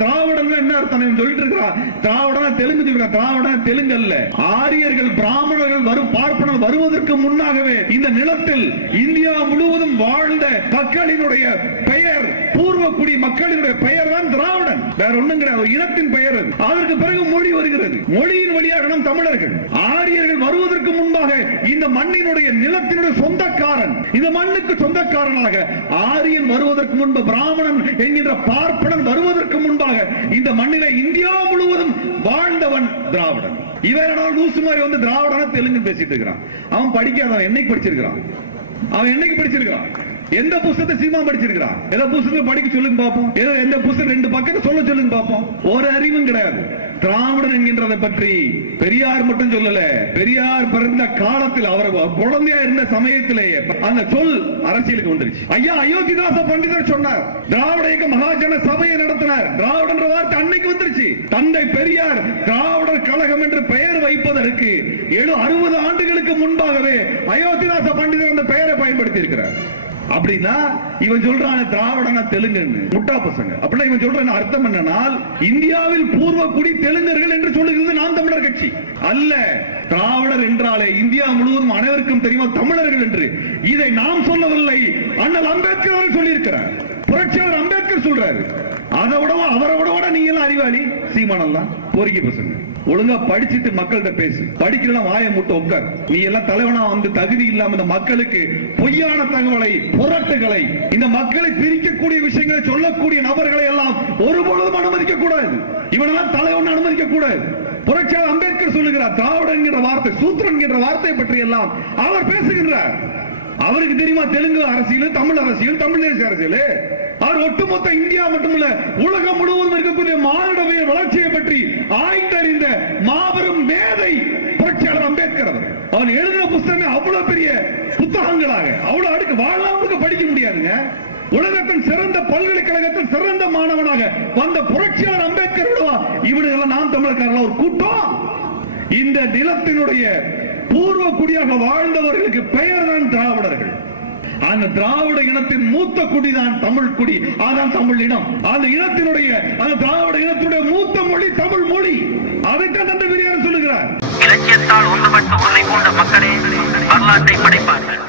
திராவிடம் என்ன அர்த்தம் சொல்லிட்டு இருக்கிறான். திராவிடனா தெலுங்கு சொல்றான். திராவிடனா தெலுங்கு அல்ல. ஆரியர்கள் பிராமணர்கள் வரும் பார்ப்பனர் வருவதற்கு முன்னாகவே இந்த நிலத்தில் இந்தியா முழுவதும் வாழ்ந்த மக்களினுடைய பெயர், பூர்வக்குடி மக்களினுடைய பெயர் தான் திராவிடன். வேற ஒண்ணும் கிடையாது. இனத்தின் பெயர். அதற்கு பிறகு மொழி வருகிறது. மொழியின் வழியாக நம் தமிழர்கள். ஆரியர்கள் வருவதற்கு முன்பாக இந்த மண்ணினுடைய நிலத்தினுடைய சொந்தக்காரன், இந்த மண்ணுக்கு சொந்தக்காரனாக ஆரியன் வருவதற்கு முன்பு, பிராமணன் என்கின்ற பார்ப்பனன் வருவதற்கு முன்பாக இந்த மண்ணிலே இந்தியா முழுவதும் வாழ்ந்தவன் திராவிடன். இவன் லூசு மாதிரி வந்து திராவிடனா தெலுங்கு பேசிட்டு இருக்கிறான். அவன் படிக்காதவன். என்னைக்கு படிச்சிருக்கிறான்? அவன் என்னைக்கு படிச்சிருக்கிறான்? எந்த புத்தகத்தை சீமா படிச்சிருக்கிறான்? எந்த புத்தகத்தை படிக்க சொல்லுங்க பாப்போம். எந்த புத்தகம் 2 பக்கத்தை சொல்ல சொல்லுங்க பாப்போம். ஒரு அறிவும் கிடையாது. திராவிடர் என்கின்றதை பற்றி பெரியார் மட்டும் சொல்லல. பெரியார் பிறந்த காலத்தில், அவர் குழந்தையா இருந்த சமயத்திலேயே அந்த சொல் அரசியலுக்கு வந்துருச்சு. ஐயா அயோத்திதாச பண்டிதர் சொன்னார். திராவிட இயக்க மகாஜன சபையை நடத்தினார். திராவிட வார்த்தை அன்னைக்கு வந்துருச்சு. தந்தை பெரியார் திராவிடர் கழகம் என்று பெயர் வைப்பதற்கு 60 ஆண்டுகளுக்கு முன்பாகவே அயோத்திதாச பண்டிதர் அந்த பெயரை பயன்படுத்தி இருக்கிறார். அப்படின்னா இவன் சொல்றான திராவிடனா தெலுங்குன்னு முட்டா பசங்க. அப்படின்னா இவன் சொல்ற அர்த்தம் என்னன்னா, இந்தியாவில் பூர்வ குடி தெலுங்கர்கள் என்று சொல்லுகிறது நாம் தமிழர் கட்சி அல்ல. திராவிடர் என்றாலே இந்தியா முழுவதும் அனைவருக்கும் தெரியுமா தமிழர்கள் என்று. இதை நாம் சொல்லவில்லை, அண்ணல் அம்பேத்கர் சொல்லி இருக்கிறார். புரட்சியாளர் அம்பேத்கர் சொல்றாரு. அதை விட அவரை விட நீங்க எல்லாம் அறிவாளி. சீமானெல்லாம் பொறுக்கி பசங்க. ஒழுங்கா படிச்சுட்டு மக்கள்கிட்ட பேசு. படிக்கலாம் வாயை மூட்ட உட்கார். நீ எல்லாம் தலைவனா வந்து தகுதி இல்லாம இந்த மக்களுக்கு பொய்யான தகவலை, புரட்டுகளை, இந்த மக்களை பிரிக்கக்கூடிய விஷயங்களை சொல்லக்கூடிய நபர்களை எல்லாம் ஒருபொழுதும் அனுமதிக்க கூடாது. இவனெல்லாம் தலைவன் அனுமதிக்க கூடாது. புரட்சியாளர் அம்பேத்கர் சொல்லுகிறார், திராவிடன் என்கிற வார்த்தை, சூத்திரன் என்கிற வார்த்தையை பற்றி எல்லாம் அவர் பேசுகின்றார். அவருக்கு தெரியுமா தெலுங்கு அரசியல், தமிழ் அரசியல், தமிழ் தேசிய அரசியல்? அவர் ஒட்டுமொத்த இந்தியா மட்டுமல்ல உலகம் முழுவதும் இருக்கக்கூடிய மானுடவிய வளர்ச்சியை பற்றி ஆய்ந்தறிந்த மாபெரும் மேதை புரட்சியாளர் அம்பேத்கர். அவன் எழுதின புத்தகமே அவ்வளவு பெரிய புத்தகங்களாக, அவ்வளவு அடுக்கு வாழ்நாளுக்கு படிக்க முடியாதுங்க. உலகத்தின் சிறந்த பல்கலைக்கழகத்தில் சிறந்த மாணவனாக வந்த புரட்சியாளர் அம்பேத்கர் இவனுக்கு நாம் தமிழர்கள் ஒரு கூட்டம். இந்த நிலத்தினுடைய பூர்வ குடியாக வாழ்ந்தவர்களுக்கு பெயர் தான் திராவிடர்கள். அந்த திராவிட இனத்தின் மூத்த குடிதான் தமிழ் குடி. அதான் தமிழ் இனம். அந்த இனத்தினுடைய, அந்த திராவிட இனத்தினுடைய மூத்த மொழி தமிழ் மொழி. அதைத்தான் தந்தை பெரியார் சொல்லுகிறார். இலக்கியத்தால் ஒன்றுபட்ட உன்னை போன்ற மக்களே வரலாற்றை படைப்பார்கள்.